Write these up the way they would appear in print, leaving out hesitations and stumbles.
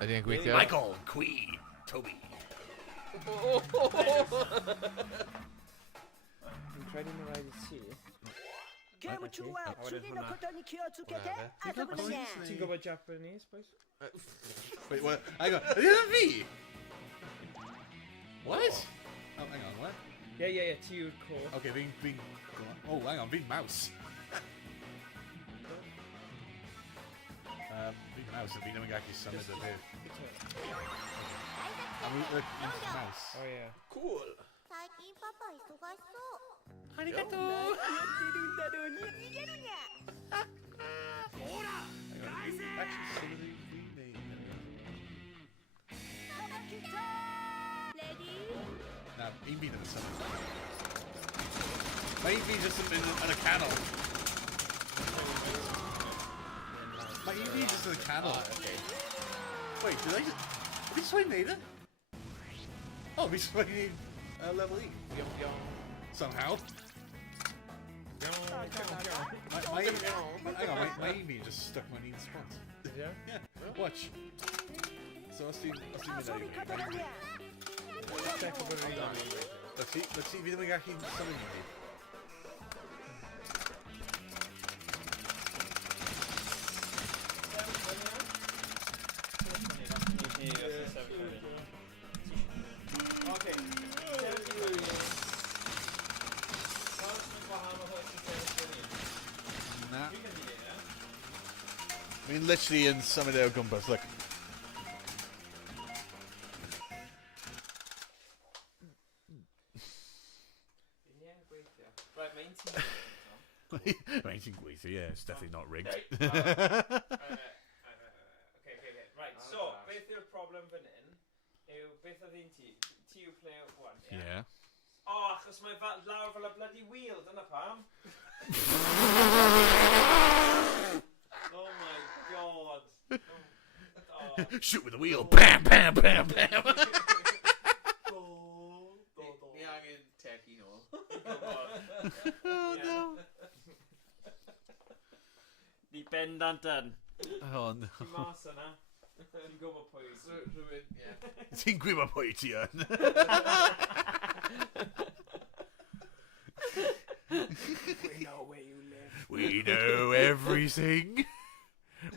Ydy'n gweithio? Michael, Queen, Toby. Dwi'n credu na rhaid I ti. Ti'n gwybod Japanese, boys? Wait, what? Hang on. Is that me? What? Oh, hang on, what? Yeah, ti yw'r core. Okay, fi'n... Oh, hang on, fi'n mouse. Fi'n mouse, a fi ddim yn gallu symud o beth. I'm mouse. Oh, yeah. Cool. Arigato. Now, un fi ddim yn symud. Mae un fi just yn y canol. Mae un fi just yn y canol. Wait, did I just... Fi just wedi neud e? Oh, fi just wedi neud level E. Somehow. Hang on, my Amy just stuck my knee in spot. Yeah? Yeah, watch. So let's see my Amy. Let's see if we can actually summon you. I mean, literally in Fideo Gumbas, look. Right, yeah, it's definitely not rigged. Okay. Right, so, beth yw'r problem fan hyn? Beth oedd un ti? Ti yw player 1, yeah? Oh, achos mae lawr fel y bloody wheel, dyna pam. Oh my god. Shoot with the wheel. Bam, bam, bam, bam. Ni angen tech I nôl. Oh no. Ni bendant yn. Oh no. Ti mas yna. Ti'n gwybod pwy. Rhywun, ie. Ti'n gwybod pwy ti yn? We know where you live. We know everything.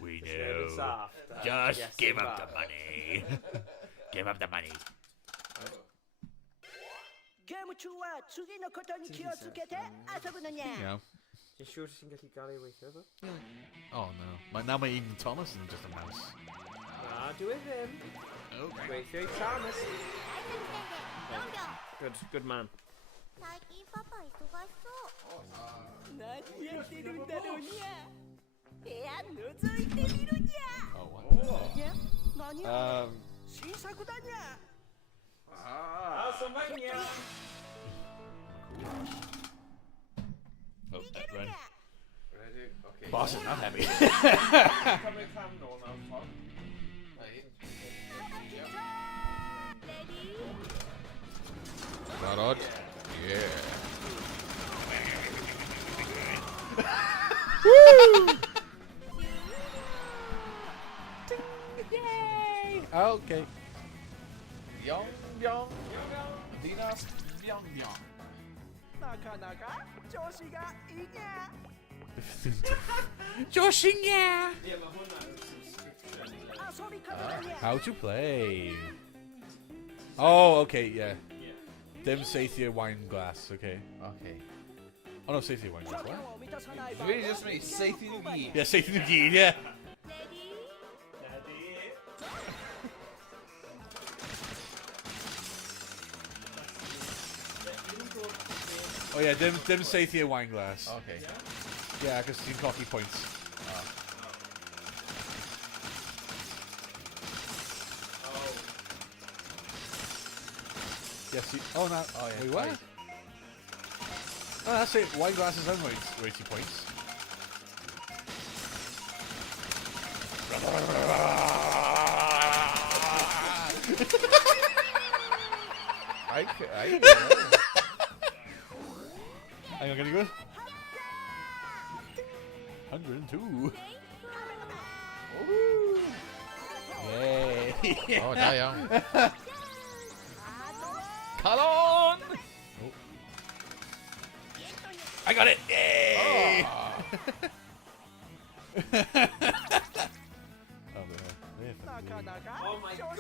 We know. Just give up the money. Give up the money. Yeah. Ti'n siŵr sy'n gallu gael ei weithio efo? Oh no. Now my Eden Thomas is just a mouse. Na, dwi ddim. Okay. Weithio I Thomas. Good man. Oh, what? So mae'n iawn. Oh, that run. Ready? Okay. Boss is not happy. Cymryd cam nôl mewn ffordd. Barod. Yeah. Woo! Yay! Okay. Byon Byon Daisakusen. Joshinya! Ie, mae hwnna yn subscription. How to play? Oh, okay, yeah. Dim saethiau wine glass, okay. Okay. Oh no, saethiau wine glass, what? Really just me, safety nhw gyd. Yeah, saethiau nhw gyd, yeah. Oh yeah, dim saethiau wine glass. Okay. Yeah, because you've got key points. Yes, oh no. Oh yeah. Wait, what? Right. Oh, that's it. Wine glasses own rating points. Hang on, gonna go. 102. O, da iawn. Calon! I got it! Yay! Oh my god,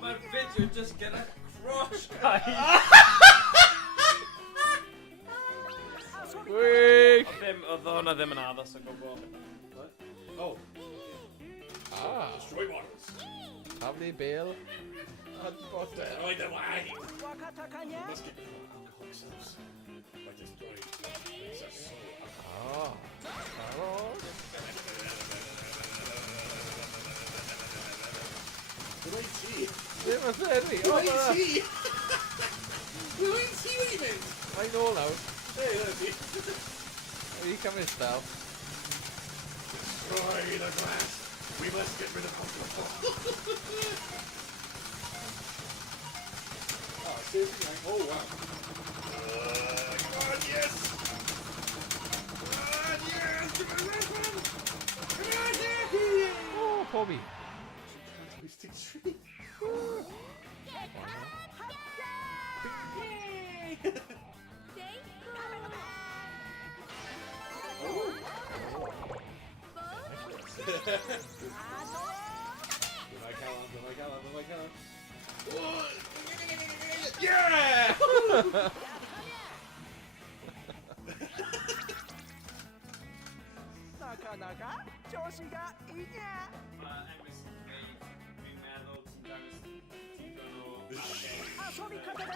mae'r fideo just gonna crush, guys. Wych! Oedd hwnna ddim yn addas o gwbl. Oh. Ah, Destroy models. Taflu bel. Yn botel. Destroy the wine. We must get rid of alcoholic cells by destroying princess soul. Ah, calon. Dwi'n ti. Ddim yn dderi. Dwi'n ti. Dwi'n ti wedi mynd. Mae'n nôl nawr. Hey, there ti. Are you coming spell? Destroy the glass. We must get rid of alcohol. Oh, seriously? Oh, wow. Come on, yes! Come on, yes! Give me that one! Come on, yes! Oh, Bobby. Twisting tree.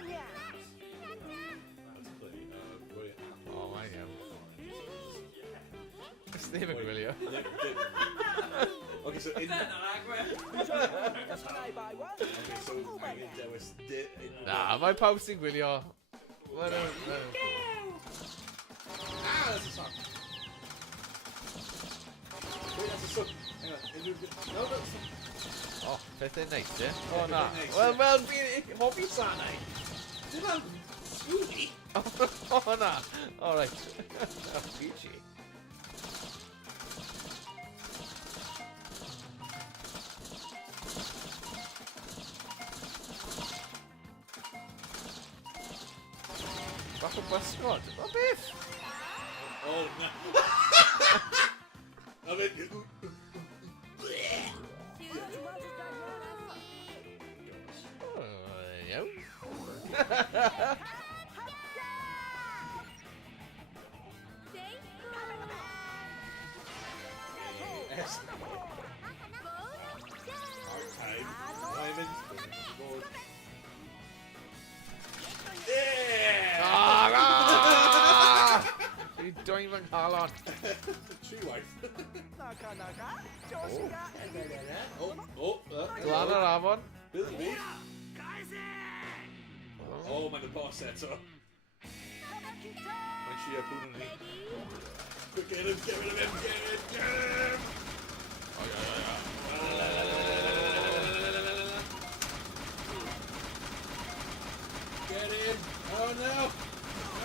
Yeah! Oh, I am. Ys ddim yn gwylio. Okay, so in Dyna'r agwedd. okay, so I'm in dewis Na, mae pawb sy'n gwylio. Ah, that's a song. Wait, that's a song. Hang on. No, that's a O, pethau neis, ie? O, Pethau na. neis, Wel, ie. wel, fi'n hobi sanau. Dim ond Sweeney. O, na. All right. Fiji. Bach o bysgod. O, beth? Oh, no. I mean, O, iawn. S. Hard time. Diamond. Board. Yeah! Ah! Fi'n dwy'n fy nghalon. Tree wife. Oh, Glan yr afon. Billy Beef. Oh, mae'n y boss eto. Mae'n siarad pwn yn ni. Quick, get him, get rid of him, get him! Get him! Oh no!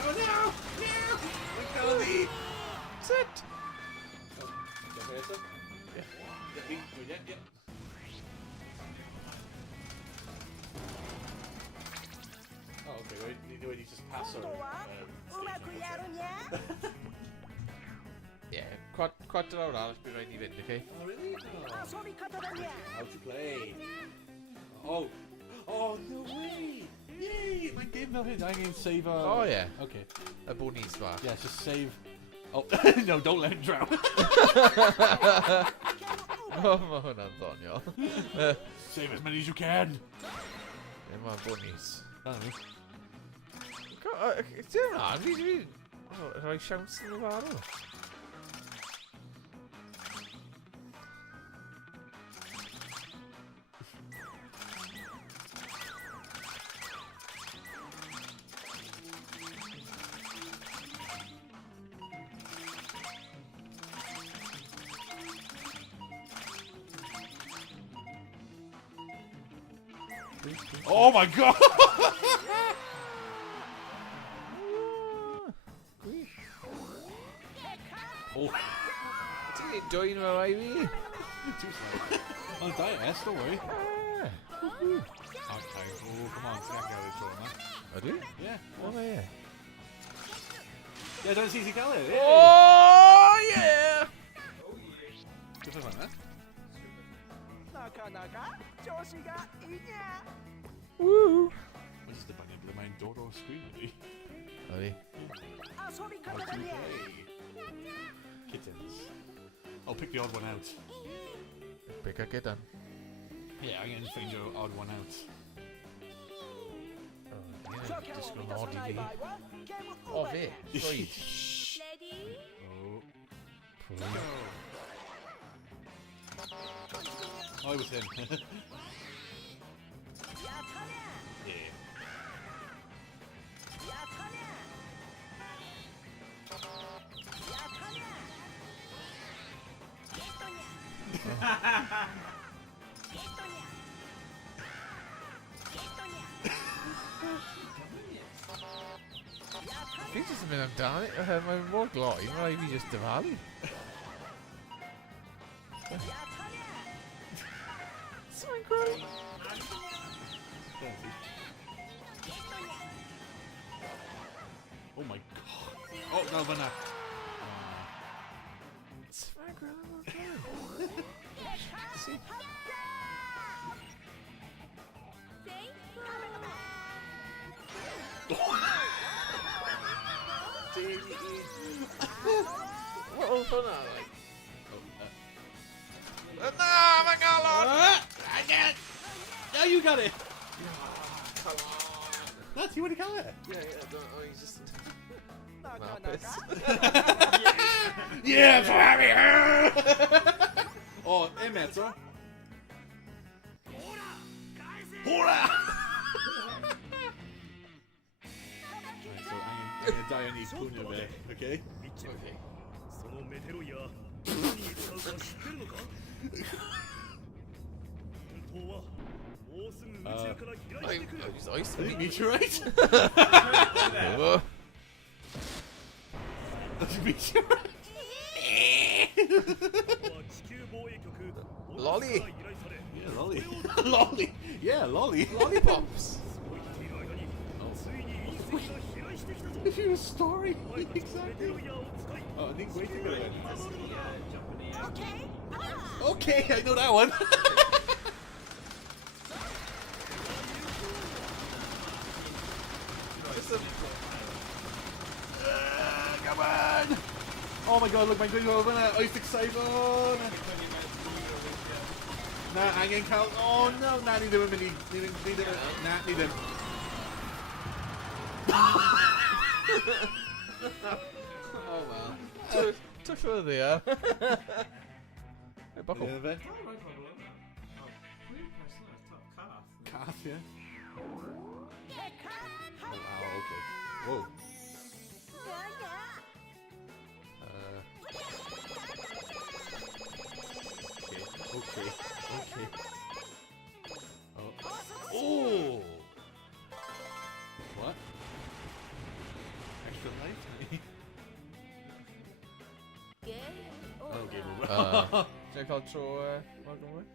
Oh no! No! McNulty! Sit. Oh, get me eto? Get me, yeah. Oh, okay, wait, you just pass over. Yeah, quarter awr arall bydd rhaid ni fynd, okay? Oh, really? Oh. How to play? Oh, no way! Yay! Mae'n game fel hyn. I'm going to save Oh, yeah. Okay. Y bonis fa. Yeah, just save. Oh, no, don't let him drown. O, mae hwnna'n ddoniol. Save as many as you can. Ie, mae'n bonis. Oh, Dim na, fi rhoi siawns yn y farw. oh my god! Gwych. Oh, Ti'n gwneud dwy'n fawr i fi? too slow. I'll die, yes, don't worry. Okay. Oh, come on. Snap out this one, man. I do? Yeah. Oh, yeah. Yeah, don't see easy colour. Yeah. Oh, yeah! Good for fun, huh? Woo! This is the bunny of the main door or screen, really. Oh, yeah. Kittens. I'll pick the odd one out. Pick a kitten. Yeah, I'm going to find your odd one out. Oh, yeah. Just gonna oddly. Oh, there. Sweet. Oh. Oh, it was him. Yeah. I think just a minute down it. My more glory, maybe just Diwali. So incredible. Oh my god. Oh, no, Vanna. Smack around. See? What all fun are like? No, my god, Lord! I can't! No, you got it! Come on! That's you want to kill it? Yeah, he's just... Yeah, I'm so happy! Oh, Emmetter. Hora! So I'm gonna die on each Punya back, okay? Okay. He's ice me. Meteorite? Oh. Meteorite? Lolly! Yeah, lolly. Lolly! Yeah, lolly. Lollipops! Is a story? Exactly. Oh, I think wait to go in. Okay, I know that one. Come on! Oh my god, look, my good over there. Ice Siphon! Nah, I'm getting count. Oh no, nah, need him. Need him. Nah, need him. Oh man. Took for the air. Hey, buckle. Yeah, Vic. Calf, yeah. Oh, wow, okay. Whoa. Okay. Oh. What? Extra life? Oh, game over. Check out Troy. Welcome away.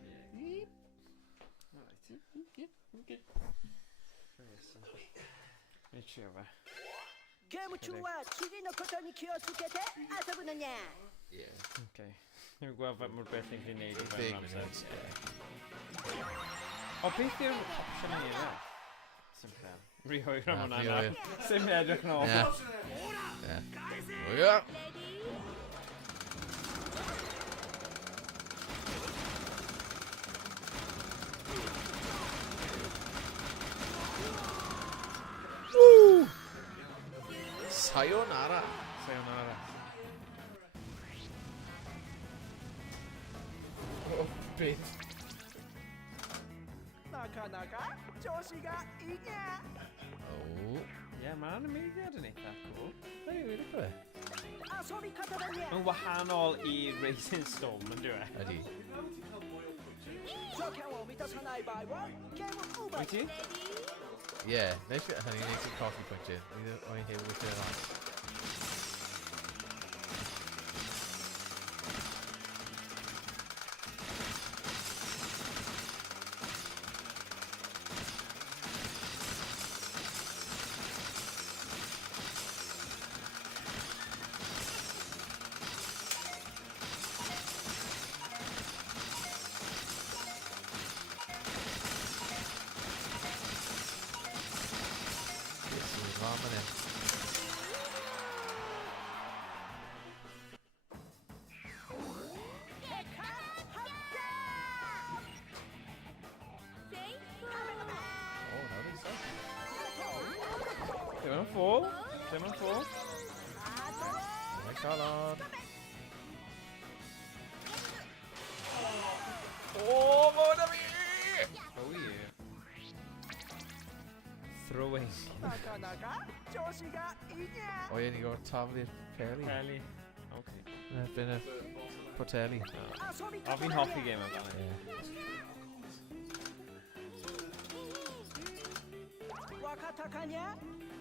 Okay. Yeah. Okay. Dwi'n gweld faint mor beth ni'n gallu neud o fewn 10 amser. minutes. O, beth yw'r opsiwn i fe? Sim cael. Rihwyr am hwnna. rhywun. Sim edrych nôl. Yeah. Yeah. Oh yeah. Woo! Sayonara. Sayonara. Oh, bit. Oh. Ie, mae'n ameiddiad yn eitha cool. Hey, wait a minute. Mae'n wahanol i Racing Storm, yn dwi e? Ydy. Wyt ti? Yeah, next bit, honey, next bit coffee punch in. Only here with your life. Lle ma'n ffôl? Lle ma'n ffôl? Oh my god. Oh, ma hwnna fi! Oh yeah. Throwing. O ie, ni gorfod taflu'r peli. Peli. Okay. Erbyn y poteli. O, fi'n hoffi game amdano. Ie.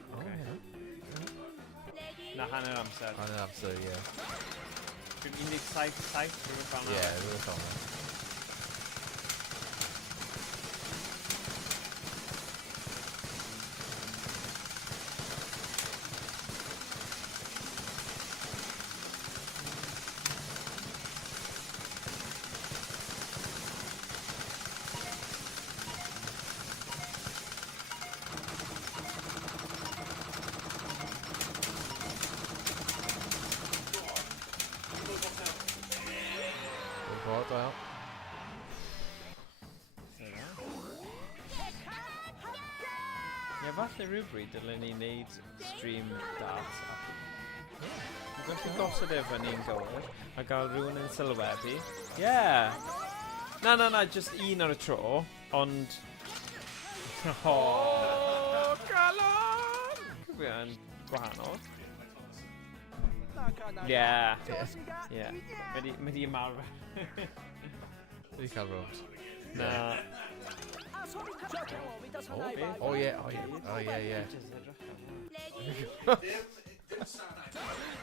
O, ie. Na hanner amser. Hanner amser, ie. Dwi'n 17 rhywbeth fan Ie, rhywbeth o'n yna. Gwybod, wel. Ie, falle rhywbryd dylen ni wneud stream dart. Dwi'n gallu gosod e fyny'n gywir a gael rhywun yn sylwedu. Ie! Na, just un ar y tro, ond... O, galon! Cyfiau'n gwahanol. Ie. Mae di ymarfer. Wedi cael rownd. Na. O ie, ie.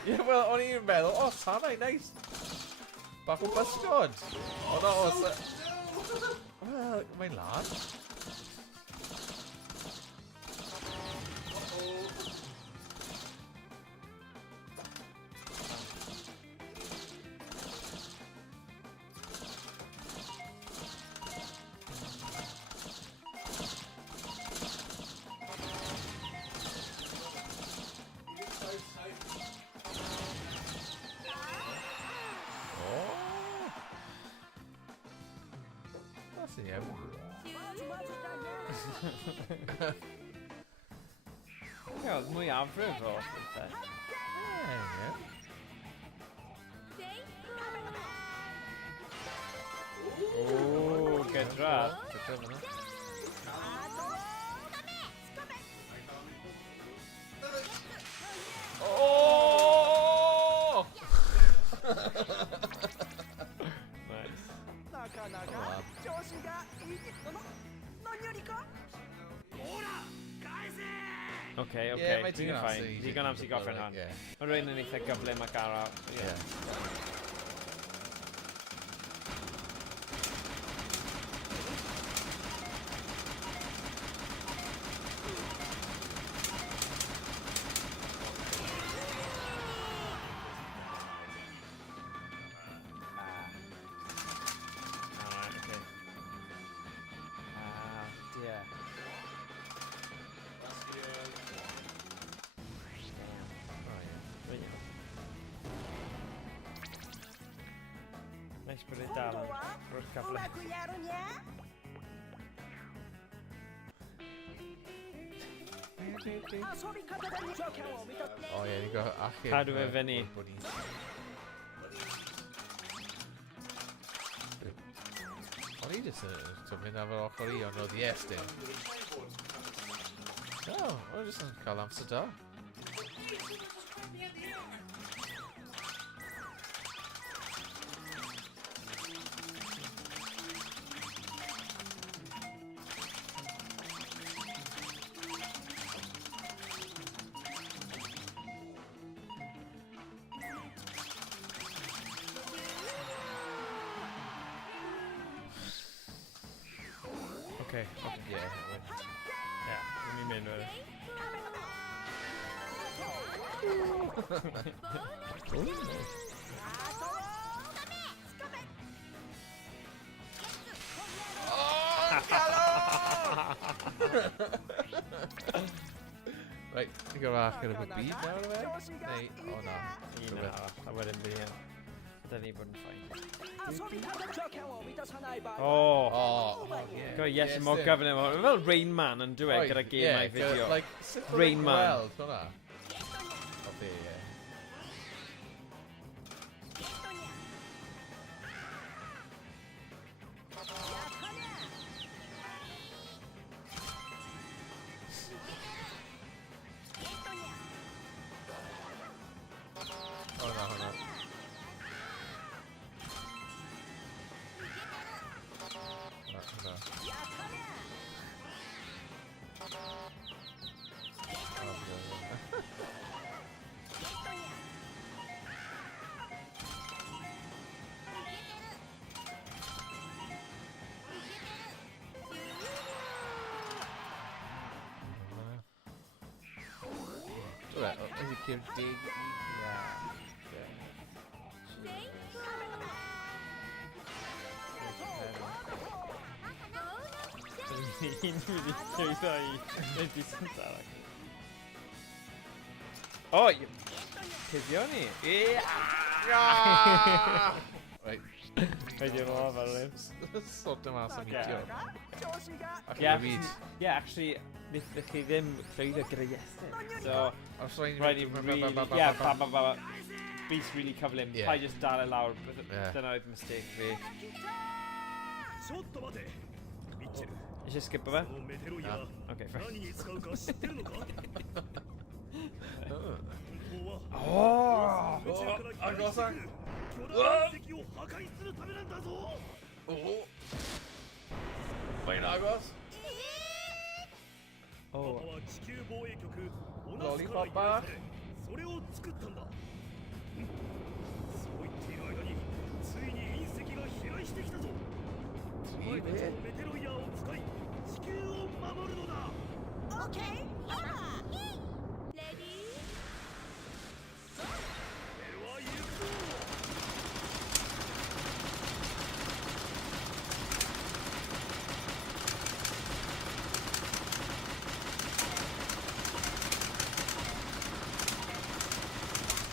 Ie, wel, o'n i'n meddwl, o, sanau, neis. Bach o bysgod. O, no, o, wel, mae'n lad. That's iawn. Oedd mwy afrif o bethau. Ie. O, gyda'r. Gyda'r fyna. Oh! Nice. Okay, Ie, mae dwi'n ffain. Digon am si gofyn hon. Ie. Mae rhywun yn eitha gyflym ac ara. Ie. Nice bod e dal wrth cyfle. O ie, ni gael achub... Cadw fe fyny. O'n i jyst yn mynd ar yr ochr i, ond oedd Iestyn. O, o'n jyst yn cael amser da. Okay. Yeah. Yeah, let me main with it. Right, I go back and have a bead now, do I? Neu, o na. Un arall, a wedyn bydd hyn. Da ni bod yn ffain. Oh. Oh, yeah. Go yes, more gofyn efo. Fel Rain Man yn dweud gyda gyniau fideo. Like, sut bod Rain ni'n Man. gweld hwnna? O, be, ie. O, na, hwnna. Na, hwnna. O, ie. Alright, is it clear dig? Yeah. Un wedi llwyddo i decent arall. O, cuddio ni. Right. Wedi fo fel lips. Sort o mas am idio. Yeah, actually, wnaethon chi ddim llwyddo gyda Iestyn. So, Os rhaid rhaid i really... Yeah, Beast really cyflym. Yeah. Pai just dal e lawr. Yeah. Dyna oedd mistake fi. Eisiau skipio fe? Na. Okay, fine. Oh. Oh! Agosach! Oh! Mae'n agos. Oh. Lollipop bach. Tri beth? Okay, ready?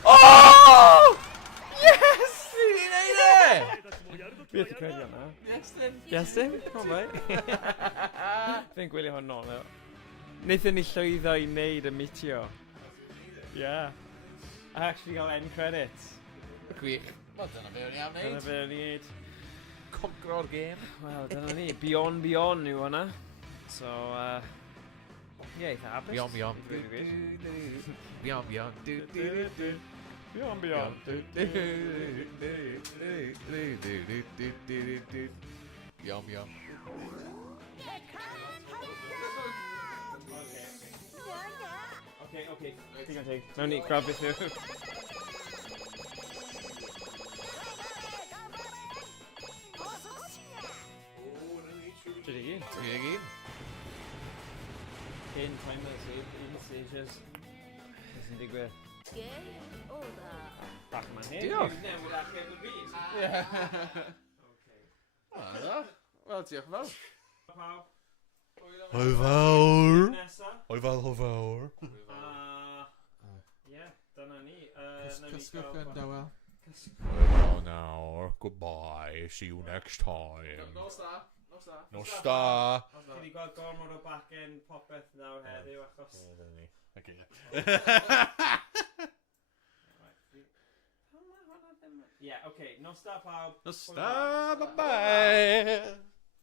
Oh! Yes! Ni'n neud e! Beth y credu yna? Iestyn. Iestyn? Come on, mate. Fi'n gwylio hwn nôl. Wnaethon ni llwyddo i wneud y mitio. Yeah. I actually got end credits. Gwych. Wel, dyna be o'n i am Dyna wneud. be o'n i wneud. Conqueror game. Wel, dyna ni. Byon Byon yw hwnna. So, yeah, eitha hapus. Byon Byon. Really good. Byon Byon. Byon Byon. Byon Byon. Okay. Take. No need, grab it through. Did he again? Tri again. In timer, in stages. Isn't it great? Back man here. Diolch. Newydd achub y byd. Ie. Okay. O, na. Wel, diolch yn fawr. Pawb. Hwyl fawr. Nesa. Hwyl fawr. Yeah, dyna ni. Cysgwch yn dawel. Oh, now. Goodbye. See you next time. No star. No star. No star. Chi wedi gweld gormod o bacen popeth nawr heddiw achos... Okay. Yeah, okay, no star pawb. No star. Bye-bye.